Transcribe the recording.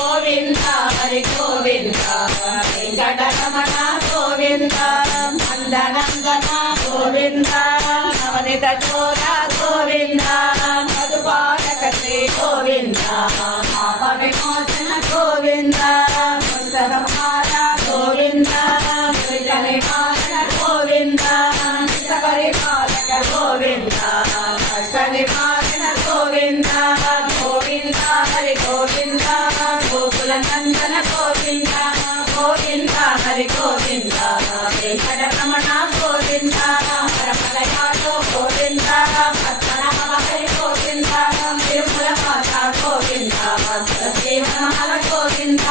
గోవింద హరి గోవింద వెంకటరమణ గోవింద మందనందన గోవింద నవనిత చోర గోవింద మధుపాలక శ్రీ గోవింద పాప విమోచన గోవింద సంహార గోవింద నివారణ గోవింద పరిపాలక గోవింద నివారణ గోవింద గోవింద హరి గోవింద గోకుల నందన గోవింద గోవింద హరి గోవింద వెంకటరమణ గోవింద పరమలయాలో గోవింద పద్మనాభ హరి గోవింద తిరుమల మాత గోవింద భద్ర శ్రీవనమాల గోవింద